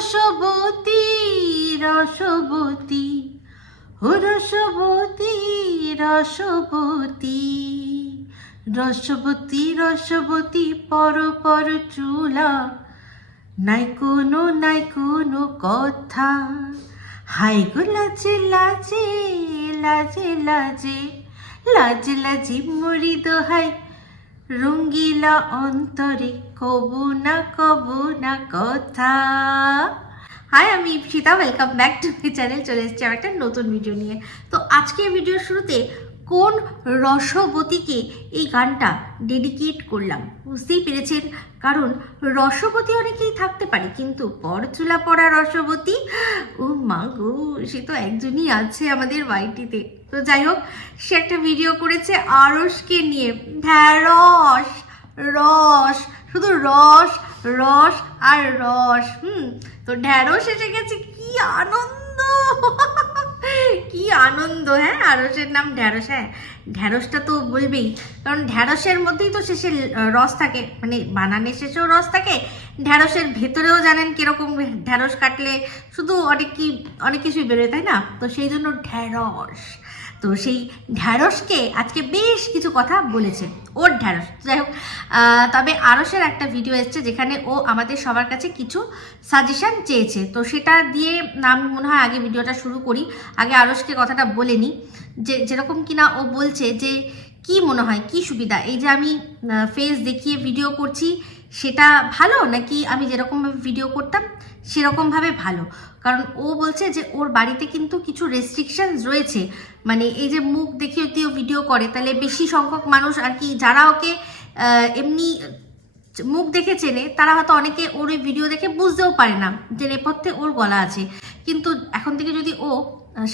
রসবতী রসবতী ও রসবতী রসবতী রসবতী রসবতী পর পর চুলা নাই কোনো কথা হাই গো লাজে লাজে লাজে লাজে লাজে লাজে মরি দোহাই রঙ্গিলা অন্তরে কবু না কথা। হাই, আমি Ipsita, welcome back to my channel. চলে এসেছি আমার একটা নতুন ভিডিও নিয়ে। তো আজকে ভিডিওর শুরুতে কোন রসবতীকে এই গানটা ডেডিকেট করলাম বুঝতেই পেরেছেন, কারণ রসবতী অনেকেই থাকতে পারে, কিন্তু পরচুলা পড়া রসবতী ও মা গো, সে তো একজনই আছে আমাদের বাড়িটিতে। তো যাই হোক, সে একটা ভিডিও করেছে আরশকে নিয়ে, ঢ্যাঁড়স রস, শুধু রস রস আর রস। তো ঢ্যাঁড়স এসে গেছে, কি আনন্দ কি আনন্দ। হ্যাঁ, আরসের নাম ঢ্যাঁড়স। হ্যাঁ, ঢ্যাঁড়সটা তো বলবেই, কারণ ঢ্যাঁড়সের মধ্যেই তো শেষে রস থাকে, মানে বানানের শেষেও রস থাকে, ঢ্যাঁড়সের ভেতরেও জানেন কিরকম, ঢ্যাঁড়স কাটলে শুধু অনেক কিছুই বেরোয়, তাই না? তো সেই জন্য ঢ্যাঁড়স। তো সেই ঢ্যাঁড়সকে আজকে বেশ কিছু কথা বলেছে, ওর ঢ্যাঁড়স। যাই হোক, তবে আরসের একটা ভিডিও এসছে যেখানে ও আমাদের সবার কাছে কিছু সাজেশান চেয়েছে। তো সেটা দিয়ে আমি মনে হয় আগে ভিডিওটা শুরু করি, আগে আরসকে কথাটা বলে নিই। যেরকম কিনা ও বলছে যে কি মনে হয়, কি সুবিধা এই যে আমি ফেস দেখিয়ে ভিডিও করছি, সেটা ভালো নাকি আমি যেরকমভাবে ভিডিও করতাম সেরকমভাবে ভালো? কারণ ও বলছে যে ওর বাড়িতে কিন্তু কিছু রেস্ট্রিকশনস রয়েছে, মানে এই যে মুখ দেখিয়ে যদি ও ভিডিও করে, তাহলে বেশি সংখ্যক মানুষ আর কি যারা ওকে এমনি মুখ দেখে চেনে, তারা হয়তো অনেকে ওর ওই ভিডিও দেখে বুঝতেও পারে না যে নেপথ্যে ওর গলা আছে। কিন্তু এখন থেকে যদি ও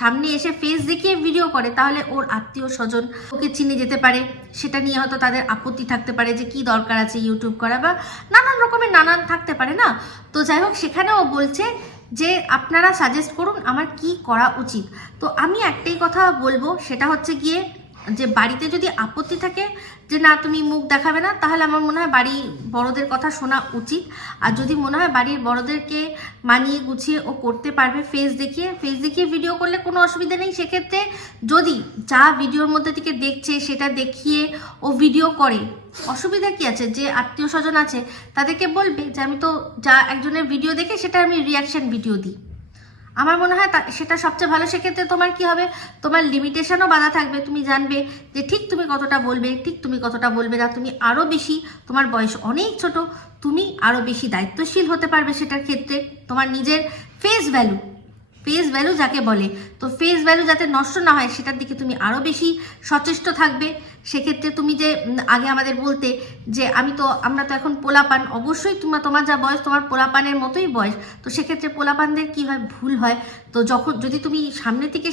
সামনে এসে ফেস দেখিয়ে ভিডিও করে, তাহলে ওর আত্মীয় স্বজন ওকে চিনে যেতে পারে, সেটা নিয়ে হয়তো তাদের আপত্তি থাকতে পারে যে কি দরকার আছে ইউটিউব করা, বা নানান রকমের নানান থাকতে পারে না। তো যাই হোক, সেখানে ও বলছে যে আপনারা সাজেস্ট করুন আমার কি করা উচিত। তো আমি একটাই কথা বলবো, সেটা হচ্ছে গিয়ে যে বাড়িতে যদি আপত্তি থাকে যে না তুমি মুখ দেখাবে না, তাহলে আমার মনে হয় বাড়ির বড়দের কথা শোনা উচিত। আর যদি মনে হয় বাড়ির বড়দেরকে মানিয়ে গুছিয়ে ও করতে পারবে ফেস দেখিয়ে ভিডিও করলে কোনো অসুবিধা নেই। সেক্ষেত্রে যদি যা ভিডিওর মধ্যে থেকে দেখছে সেটা দেখিয়ে ও ভিডিও করে, অসুবিধা কি আছে? যে আত্মীয় স্বজন আছে তাদেরকে বলবে যে আমি তো যা একজনের ভিডিও দেখে সেটা আমি রিয়াকশন ভিডিও দিই, আমার মনে হয় সেটা সবচেয়ে ভালো। সেক্ষেত্রে তোমার কি হবে, তোমার লিমিটেশনও বাধা থাকবে, তুমি জানবে যে ঠিক তুমি কতটা বলবে, ঠিক তুমি কতটা বলবে না। তুমি আরও বেশি, তোমার বয়স অনেক ছোট, তুমি আরও বেশি দায়িত্বশীল হতে পারবে সেটার ক্ষেত্রে। তোমার নিজের ফেস ভ্যালু যাকে বলে, তো ফেস ভ্যালু যাতে নষ্ট না হয় সেটার দিকে তুমি আরও বেশি সচেষ্ট থাকবে। সেক্ষেত্রে তুমি যে আগে আমাদের বলতে যে আমরা তো এখন পোলাপান, অবশ্যই তোমার যা বয়স তোমার পোলাপানের মতোই বয়স। তো সেক্ষেত্রে পোলাপানদের কি হয়, ভুল হয়। তো যদি তুমি সামনে থেকে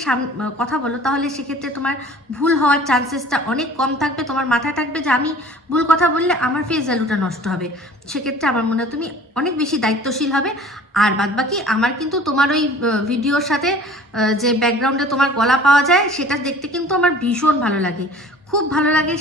কথা বলো, তাহলে সেক্ষেত্রে তোমার ভুল হওয়ার চান্সেসটা অনেক কম থাকবে। তোমার মাথায় থাকবে যে আমি ভুল কথা বললে আমার ফেস ভ্যালুটা নষ্ট হবে। সেক্ষেত্রে আমার মনে হয় তুমি অনেক বেশি দায়িত্বশীল হবে। আর বাদবাকি আমার কিন্তু তোমার ওই ভিডিওর সাথে যে ব্যাকগ্রাউন্ডে তোমার গলা পাওয়া যায়, সেটা দেখতে কিন্তু আমার ভীষণ ভালো লাগে, খুব ভালো লাগে।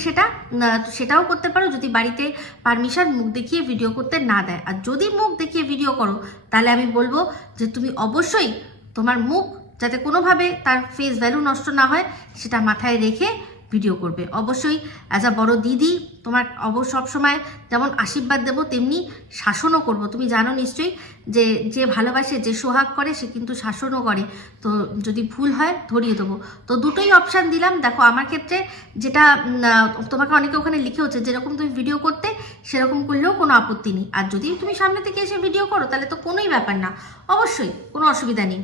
সেটাও করতে পারো যদি বাড়িতে পারমিশন মুখ দেখিয়ে ভিডিও করতে না দেয়। আর যদি মুখ দেখিয়ে ভিডিও করো, তাহলে আমি বলবো যে তুমি অবশ্যই তোমার মুখ যাতে কোনোভাবে তার ফেস ভ্যালু নষ্ট না হয় সেটা মাথায় রেখে ভিডিও করবে। অবশ্যই অ্যাজ আ বড় দিদি তোমার সবসময় যেমন আশীর্বাদ দেবো, তেমনি শাসনও করব। তুমি জানো নিশ্চয়ই যে ভালোবাসে, যে সোহাগ করে, সে কিন্তু শাসনও করে। তো যদি ভুল হয় ধরিয়ে দেবো। তো দুটোই অপশান দিলাম। দেখো আমার ক্ষেত্রে যেটা তোমাকে অনেকে ওখানে লিখেওছে, যেরকম তুমি ভিডিও করতে সেরকম করলেও কোনো আপত্তি নেই। আর যদি তুমি সামনে থেকে এসে ভিডিও করো, তাহলে তো কোনোই ব্যাপার না, অবশ্যই কোনো অসুবিধা নেই।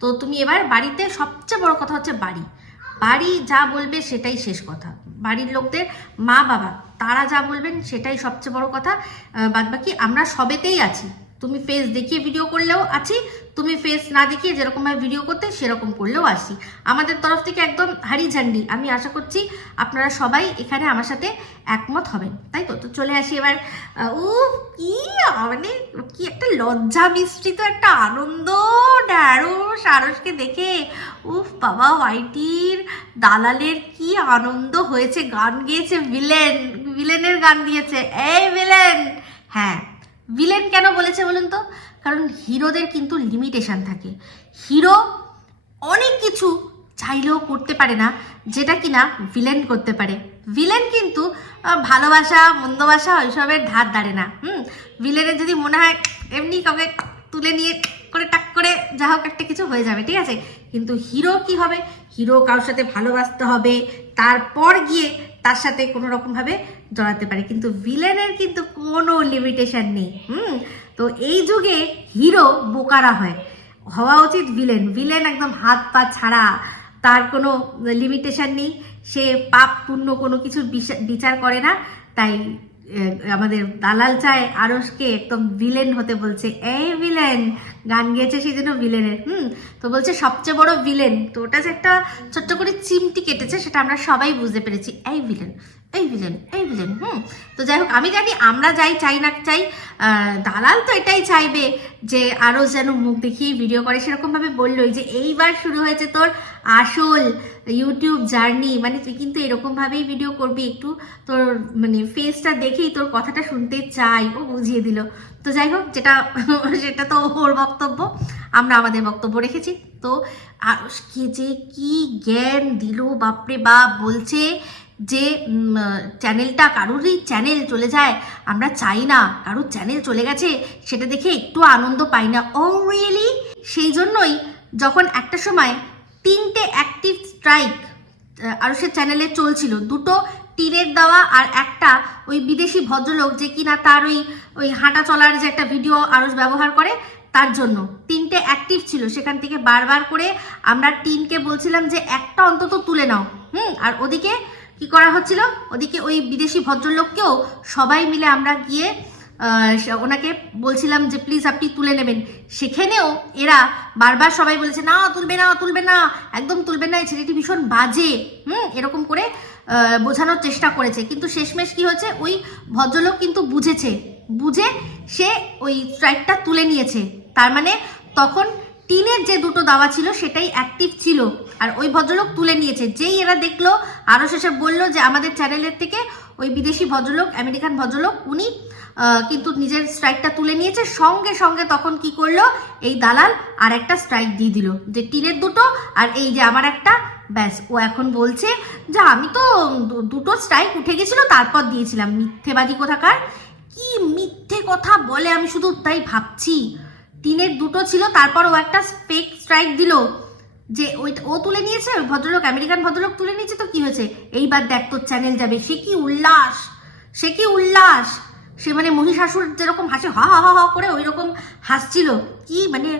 তো তুমি এবার বাড়িতে সবচেয়ে বড় কথা হচ্ছে বাড়ি যা বলবে সেটাই শেষ কথা। বাড়ির লোকদের মা বাবা তারা যা বলবেন সেটাই সবচেয়ে বড় কথা। বাদবাকি আমরা সবেতেই আছি। তুমি ফেস দেখিয়ে ভিডিও করলেও আছি, তুমি ফেস না দেখিয়ে যেরকমভাবে ভিডিও করতে সেরকম করলেও আসি। আমাদের তরফ থেকে একদম হাড়ি ঝান্ডি। আমি আশা করছি আপনারা সবাই এখানে আমার সাথে একমত হবেন, তাই তো? তো চলে আসি এবার। কি মানে কি একটা লজ্জা মিশ্রিত একটা আনন্দ আরসকে দেখে। বাবা, ওয়াইটির দালালের কি আনন্দ হয়েছে। গান গিয়েছে, ভিলেনের গান দিয়েছে, এই ভিলেন। হ্যাঁ, ভিলেন কেন বলেছে বলুন তো? কারণ হিরোদের কিন্তু লিমিটেশন থাকে। হিরো অনেক কিছু চাইলেও করতে পারে না, যেটা কিনা ভিলেন করতে পারে। ভিলেন কিন্তু ভালোবাসা মন্দবাসা ওইসবের ধার ধারে না। ভিলেনের যদি মনে হয় এমনি কাউকে তুলে নিয়ে করে টাক করে যা হোক একটা কিছু হয়ে যাবে, ঠিক আছে, কিন্তু হিরো কি হবে, হিরো কারোর সাথে ভালোবাসতে হবে, তারপর গিয়ে তার সাথে কোনো রকমভাবে জড়াতে পারে, কিন্তু ভিলেনের কিন্তু কোনো লিমিটেশন নেই। তো এই যুগে হিরো বোকারা হওয়া উচিত ভিলেন। ভিলেন একদম হাত পা ছাড়া, তার কোনো লিমিটেশন নেই, সে পাপ পুণ্য কোনো কিছুর বিচার করে না। তাই আমাদের দালাল চায় আরশকে একদম ভিলেন হতে বলছে। এই ভিলেন গান গেয়েছে সেই জন্য ভিলেনের। তো বলছে সবচেয়ে বড় ভিলেন। তো ওটা যে একটা ছোট্ট করে চিমটি কেটেছে, সেটা আমরা সবাই বুঝতে পেরেছি। এই ভিলেন, এই ভিলেন, এই ভিলেন। তো যাই হোক, আমি জানি আমরা যাই চাই না চাই, দালাল তো এটাই চাইবে যে আরও যেন মুখ দেখিয়ে ভিডিও করে। সেরকমভাবে বললোই যে এইবার শুরু হয়েছে তোর আসল ইউটিউব জার্নি, মানে তুই কিন্তু এরকমভাবেই ভিডিও করবি, একটু তোর মানে ফেসটা দেখেই তোর কথাটা শুনতে চাই, ও বুঝিয়ে দিল। তো যাই হোক, সেটা তো ওর বক্তব্য, আমরা আমাদের বক্তব্য রেখেছি। তো আরশকে যে কি জ্ঞান দিল বাপরে বাপ, বলছে যে চ্যানেলটা কারোরই চ্যানেল চলে যায় আমরা চাই না, কারোর চ্যানেল চলে গেছে সেটা দেখে একটু আনন্দ পাই না। ও রিয়েলি? সেই জন্যই যখন একটা সময় 3টে অ্যাক্টিভ স্ট্রাইক আরশের চ্যানেলে চলছিল, 2টো টিনের দেওয়া আর একটা ওই বিদেশি ভদ্রলোক যে কিনা তার ওই হাঁটা চলার যে একটা ভিডিও আরশ ব্যবহার করে, তার জন্য 3টে অ্যাক্টিভ ছিল। সেখান থেকে বারবার করে আমরা টিনকে বলছিলাম যে একটা অন্তত তুলে নাও। আর ওদিকে কি করা হচ্ছিল, ওদিকে ওই বিদেশি ভদ্রলোককেও সবাই মিলে আমরা গিয়ে ওনাকে বলছিলাম যে প্লিজ আপনি তুলে নেবেন। সেখানেও এরা বারবার সবাই বলেছে না তুলবে না, তুলবে না, একদম তুলবে না, এই ছেলেটি ভীষণ বাজে, এরকম করে বোঝানোর চেষ্টা করেছে। কিন্তু শেষমেশ কি হয়েছে, ওই ভদ্রলোক কিন্তু বুঝে সে ওই স্ট্রাইকটা তুলে নিয়েছে। তার মানে তখন টিনের যে 2টো দাওয়া ছিল সেটাই অ্যাক্টিভ ছিল, আর ওই ভদ্রলোক তুলে নিয়েছে। যেই এরা দেখলো, আরও শেষে বললো যে আমাদের চ্যানেলের থেকে ওই বিদেশি ভদ্রলোক, আমেরিকান ভদ্রলোক, উনি কিন্তু নিজের স্ট্রাইকটা তুলে নিয়েছে। সঙ্গে সঙ্গে তখন কি করলো, এই দালাল আর একটা স্ট্রাইক দিয়ে দিল, যে টিনের 2টো আর এই যে আমার একটা, ব্যাস। ও এখন বলছে যে আমি তো 2টো স্ট্রাইক উঠে গেছিল তারপর দিয়েছিলাম। মিথ্যেবাদী কোথাকার, কি মিথ্যে কথা বলে, আমি শুধু তাই ভাবছি। টিনের 2টো ছিল, তারপর ও একটা ফেক স্ট্রাইক দিল যে ও তুলে নিয়েছে, ওই ভদ্রলোক আমেরিকান ভদ্রলোক তুলে নিয়েছে, তো কি হয়েছে, এইবার দেখ তোর চ্যানেল যাবে। সে কি উল্লাস, সে কি উল্লাস, সে মানে মহিষাসুর যেরকম হাসে হা হা হা করে ওই রকম হাসছিল, কি মানে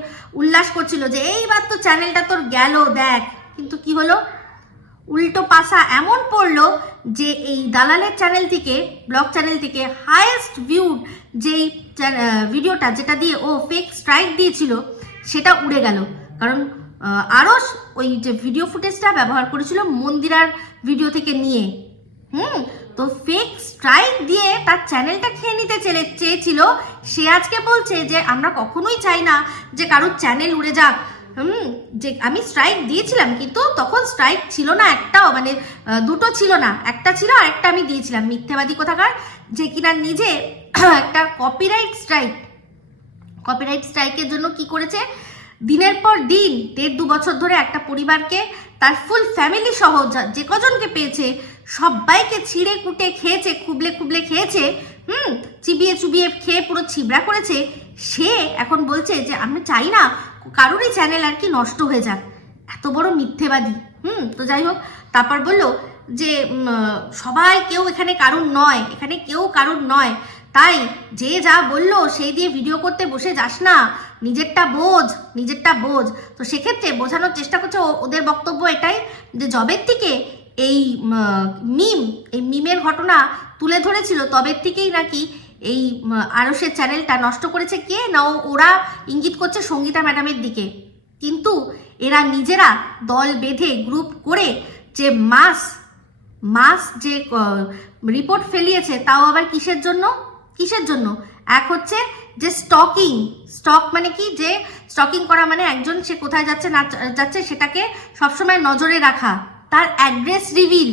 উল্লাস করছিল যে এইবার তো চ্যানেলটা তোর গেল দেখ। কিন্তু কি হলো, উল্টো পাশা এমন পড়লো যে এই দালালের চ্যানেল থেকে, ব্লগ চ্যানেল থেকে হাইয়েস্ট ভিউড যেই ভিডিওটা, যেটা দিয়ে ও ফেক স্ট্রাইক দিয়েছিল, সেটা উড়ে গেল। কারণ আরশ ওই যে ভিডিও ফুটেজটা ব্যবহার করেছিল মন্দিরার ভিডিও থেকে নিয়ে। তো ফেক স্ট্রাইক দিয়ে তার চ্যানেলটা খেয়ে নিতে চেয়েছিল। সে আজকে বলছে যে আমরা কখনোই চাই না যে কারোর চ্যানেল উড়ে যাক, যে আমি স্ট্রাইক দিয়েছিলাম কিন্তু তখন স্ট্রাইক ছিল না একটাও, মানে 2টো ছিল না, একটা ছিল আর একটা আমি দিয়েছিলাম। মিথ্যাবাদী কোথাকার, যে কিনা নিজে একটা কপিরাইট স্ট্রাইকের জন্য কি করেছে, দিনের পর দিন 1.5-2 বছর ধরে একটা পরিবারকে, তার ফুল ফ্যামিলি সহ যে কজনকে পেয়েছে সবাইকে ছিঁড়ে কুটে খেয়েছে, খুবলে খেয়েছে, চিবিয়ে খেয়ে পুরো ছিবড়া করেছে। সে এখন বলছে যে আমি চাই না কারোরই চ্যানেল আর কি নষ্ট হয়ে যাক। এত বড় মিথ্যেবাদী। তো যাই হোক, তারপর বললো যে সবাই কেউ এখানে কারুর নয়, এখানে কেউ কারুর নয়, তাই যে যা বললো সেই দিয়ে ভিডিও করতে বসে যাস না, নিজেরটা বোঝ। তো সেক্ষেত্রে বোঝানোর চেষ্টা করছে, ওদের বক্তব্য এটাই যে জবের থেকে এই মিমের ঘটনা তুলে ধরেছিল, তবের থেকেই নাকি এই আরশের চ্যানেলটা নষ্ট করেছে কে না, ওরা ইঙ্গিত করছে সঙ্গীতা ম্যাডামের দিকে। কিন্তু এরা নিজেরা দল বেঁধে গ্রুপ করে যে মাস যে রিপোর্ট ফেলিয়েছে, তাও আবার কিসের জন্য, এক হচ্ছে যে স্টক মানে কি, যে স্টকিং করা মানে একজন সে কোথায় যাচ্ছে না যাচ্ছে সেটাকে সবসময় নজরে রাখা, তার অ্যাড্রেস রিভিল,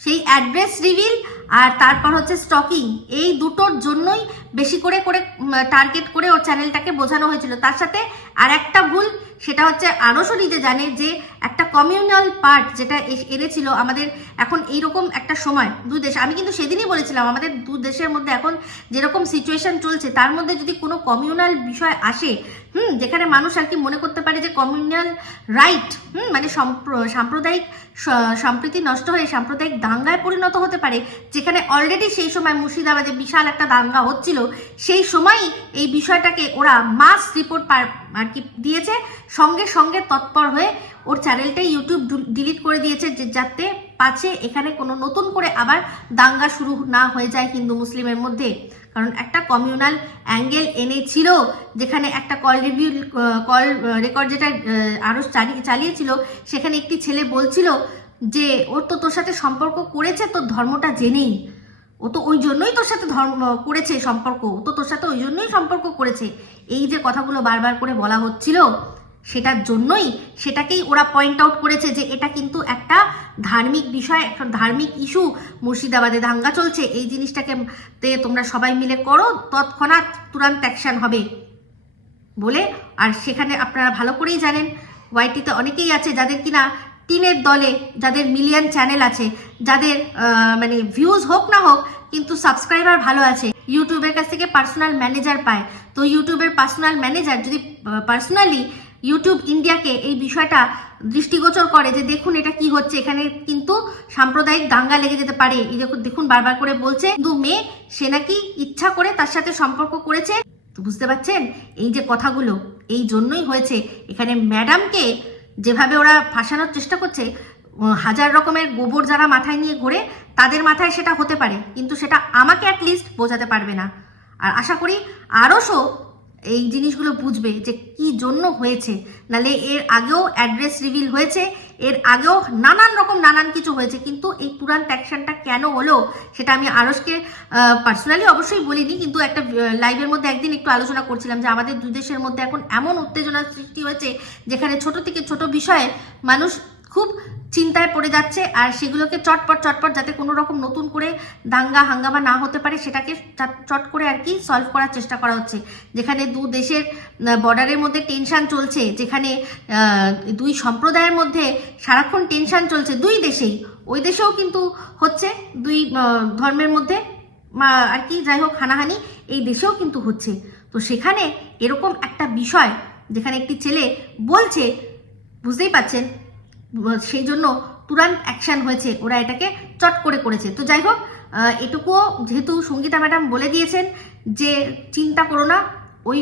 সেই অ্যাড্রেস রিভিল আর তারপর হচ্ছে স্টকিং, এই দুটোর জন্যই বেশি করে করে টার্গেট করে ওর চ্যানেলটাকে বোঝানো হয়েছিল। তার সাথে আর একটা ভুল, সেটা হচ্ছে আরশও নিজে জানে যে একটা কমিউনাল পার্ট যেটা এনেছিল আমাদের এখন এইরকম একটা সময় দুই দেশ, আমি কিন্তু সেদিনই বলেছিলাম আমাদের দু দেশের মধ্যে এখন যেরকম সিচুয়েশন চলছে তার মধ্যে যদি কোনো কমিউনাল বিষয় আসে, যেখানে মানুষ আর কি মনে করতে পারে যে কমিউনাল রাইট, মানে সাম্প্রদায়িক সম্প্রীতি নষ্ট হয়ে সাম্প্রদায়িক দাঙ্গায় পরিণত হতে পারে, যেখানে অলরেডি সেই সময় মুর্শিদাবাদে বিশাল একটা দাঙ্গা হচ্ছিল, সেই সময়ই এই বিষয়টাকে ওরা মাস রিপোর্ট আর কি দিয়েছে, সঙ্গে সঙ্গে তৎপর হয়ে ওর চ্যানেলটাই ইউটিউব ডিলিট করে দিয়েছে, যাতে পাছে এখানে কোনো নতুন করে আবার দাঙ্গা শুরু না হয়ে যায় হিন্দু মুসলিমের মধ্যে। কারণ একটা কমিউনাল অ্যাঙ্গেল এনেছিল, যেখানে একটা কল রেকর্ড যেটা আরও চালিয়েছিল, সেখানে একটি ছেলে বলছিল যে ওর তো তোর সাথে সম্পর্ক করেছে তোর ধর্মটা জেনেই, ও তো ওই জন্যই তোর সাথে ধর্ম করেছে সম্পর্ক, ও তো তোর সাথে ওই জন্যই সম্পর্ক করেছে, এই যে কথাগুলো বারবার করে বলা হচ্ছিল সেটার জন্যই সেটাকেই ওরা পয়েন্ট আউট করেছে যে এটা কিন্তু একটা ধার্মিক বিষয়, একটা ধার্মিক ইস্যু, মুর্শিদাবাদে দাঙ্গা চলছে, এই জিনিসটাকে তোমরা সবাই মিলে করো, তৎক্ষণাৎ তুরন্ত অ্যাকশন হবে বলে। আর সেখানে আপনারা ভালো করেই জানেন ওয়াইটিতে অনেকেই আছে যাদের কিনা টিনের দলে, যাদের মিলিয়ন চ্যানেল আছে, যাদের মানে ভিউজ হোক না হোক কিন্তু সাবস্ক্রাইবার ভালো আছে, ইউটিউবের কাছ থেকে পার্সোনাল ম্যানেজার পায়। তো ইউটিউবের পার্সোনাল ম্যানেজার যদি পার্সোনালি ইউটিউব ইন্ডিয়াকে এই বিষয়টা দৃষ্টিগোচর করে যে দেখুন এটা কি হচ্ছে, এখানে কিন্তু সাম্প্রদায়িক দাঙ্গা লেগে যেতে পারে, এই দেখুন বারবার করে বলছে কিন্তু মেয়ে সে নাকি ইচ্ছা করে তার সাথে সম্পর্ক করেছে। তো বুঝতে পারছেন এই যে কথাগুলো এই জন্যই হয়েছে, এখানে ম্যাডামকে যেভাবে ওরা ফাঁসানোর চেষ্টা করছে, হাজার রকমের গোবর যারা মাথায় নিয়ে ঘোরে তাদের মাথায় সেটা হতে পারে, কিন্তু সেটা আমাকে অ্যাটলিস্ট বোঝাতে পারবে না। আর আশা করি আরশও এই জিনিসগুলো বুঝবে যে কি জন্য হয়েছে, নালে এর আগেও অ্যাড্রেস রিভিল হয়েছে, এর আগেও নানান কিছু হয়েছে, কিন্তু এই তুরন্ত অ্যাকশনটা কেন হলো সেটা আমি আরশকে পার্সোনালি অবশ্যই বলিনি, কিন্তু একটা লাইভের মধ্যে একদিন একটু আলোচনা করছিলাম যে আমাদের দুই দেশের মধ্যে এখন এমন উত্তেজনার সৃষ্টি হয়েছে যেখানে ছোট থেকে ছোট বিষয়ে মানুষ খুব চিন্তায় পড়ে যাচ্ছে, আর সেগুলোকে চটপট যাতে কোনো রকম নতুন করে দাঙ্গা হাঙ্গামা না হতে পারে সেটাকে চট করে আর কি সলভ করার চেষ্টা করা হচ্ছে। যেখানে দু দেশের বর্ডারের মধ্যে টেনশন চলছে, যেখানে দুই সম্প্রদায়ের মধ্যে সারাক্ষণ টেনশন চলছে দুই দেশেই, ওই দেশেও কিন্তু হচ্ছে দুই ধর্মের মধ্যে আর কি যাই হোক হানাহানি এই দেশেও কিন্তু হচ্ছে। তো সেখানে এরকম একটা বিষয় যেখানে একটি ছেলে বলছে, বুঝতেই পাচ্ছেন, সেই জন্য তুরন্ত অ্যাকশন হয়েছে, ওরা এটাকে চট করে করেছে। তো যাই হোক এটুকুও যেহেতু সঙ্গীতা ম্যাডাম বলে দিয়েছেন যে চিন্তা করো না, ওই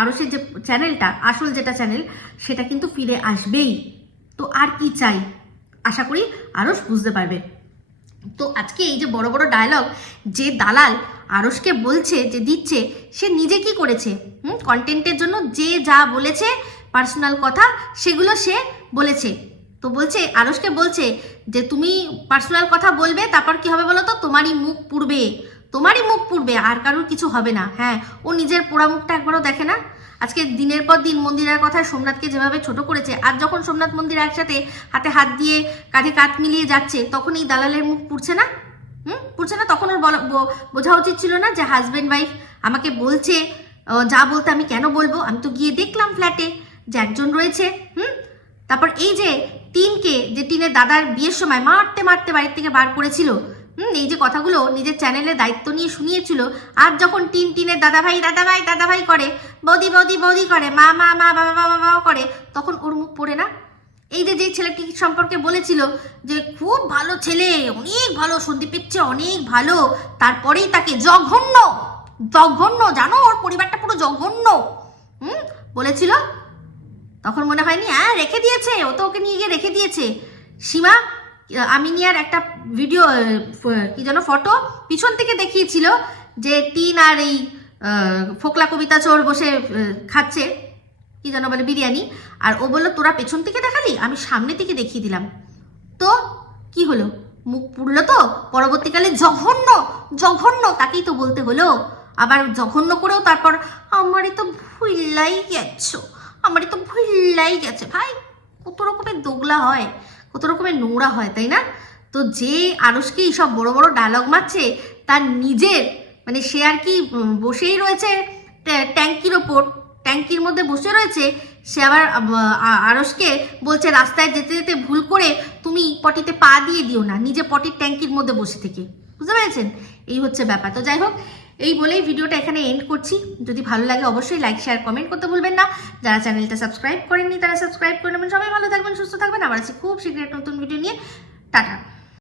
আরশের যে চ্যানেলটা আসল যেটা চ্যানেল সেটা কিন্তু ফিরে আসবেই। তো আর কি চাই, আশা করি আরশ বুঝতে পারবে। তো আজকে এই যে বড় বড় ডায়লগ যে দালাল আরশকে বলছে যে দিচ্ছে, সে নিজে কি করেছে, কন্টেন্টের জন্য যে যা বলেছে পার্সোনাল কথা সেগুলো সে বলেছে। তো বলছে আরশকে বলছে যে তুমি পার্সোনাল কথা বলবে, তারপর কি হবে বলো তো, তোমারই মুখ পুড়বে, আর কারোর কিছু হবে না। হ্যাঁ, ও নিজের পোড়া মুখটা একবারও দেখে না। আজকে দিনের পর দিন মন্দিরের কথায় সোমনাথকে যেভাবে ছোট করেছে, আর যখন সোমনাথ মন্দির একসাথে হাতে হাত দিয়ে কাঁধে কাঁধ মিলিয়ে যাচ্ছে তখন এই দালালের মুখ পুড়ছে না, তখন ওর বোঝা উচিত ছিল না যে হাজব্যান্ড ওয়াইফ আমাকে বলছে, যা বলতে আমি কেন বলবো, আমি তো গিয়ে দেখলাম ফ্ল্যাটে যে একজন রয়েছে। তারপর এই যে টিনের দাদার বিয়ের সময় মারতে বাড়ির থেকে বার করেছিল, এই যে কথাগুলো নিজের চ্যানেলে দায়িত্ব নিয়ে শুনিয়েছিল, আর যখন টিনের দাদাভাই করে, বৌদি করে, মা বাবা করে, তখন ওর মুখ পড়ে না। এই যে ছেলেটি সম্পর্কে বলেছিল যে খুব ভালো ছেলে, অনেক ভালো, সন্দীপের চেয়ে অনেক ভালো, তারপরেই তাকে জঘন্য জানো, ওর পরিবারটা পুরো জঘন্য বলেছিল, তখন মনে হয়নি রেখে দিয়েছে, ও তো ওকে নিয়ে গিয়ে রেখে দিয়েছে। সীমা আমিনিয়ার একটা ভিডিও কি যেন ফটো পিছন থেকে দেখিয়েছিল যে টিন আর এই ফোকলা কবিতা চোর বসে খাচ্ছে কি যেন বলে বিরিয়ানি, আর ও বললো তোরা পেছন থেকে দেখালি, আমি সামনে থেকে দেখিয়ে দিলাম। তো কি হলো, মুখ পুড়লো তো, পরবর্তীকালে জঘন্য তাকেই তো বলতে হলো। আবার জঘন্য করেও তারপর আমারই তো ভুললাই গেছে। ভাই কত রকমের দোগলা হয়, কত রকমের নোংরা হয়, তাই না? তো যে আরশকে এইসব বড় বড় ডায়লগ মারছে তার নিজের মানে সে আর কি বসেই রয়েছে ট্যাঙ্কির ওপর, ট্যাঙ্কির মধ্যে বসে রয়েছে, সে আবার আরশকে বলছে রাস্তায় যেতে যেতে ভুল করে তুমি পটিতে পা দিয়ে দিও না, নিজে পটির ট্যাঙ্কির মধ্যে বসে থেকে। বুঝতে পেরেছেন? এই হচ্ছে ব্যাপার। তো যাই হোক, এই বলেই ভিডিওটা এখানে এন্ড করছি। যদি ভালো লাগে অবশ্যই লাইক শেয়ার কমেন্ট করতে ভুলবেন না। যারা চ্যানেলটা সাবস্ক্রাইব করেননি তারা সাবস্ক্রাইব করে নেবেন। সবাই ভালো থাকবেন, সুস্থ থাকবেন। আবার আসি খুব শীঘ্রই নতুন ভিডিও নিয়ে। টাটা।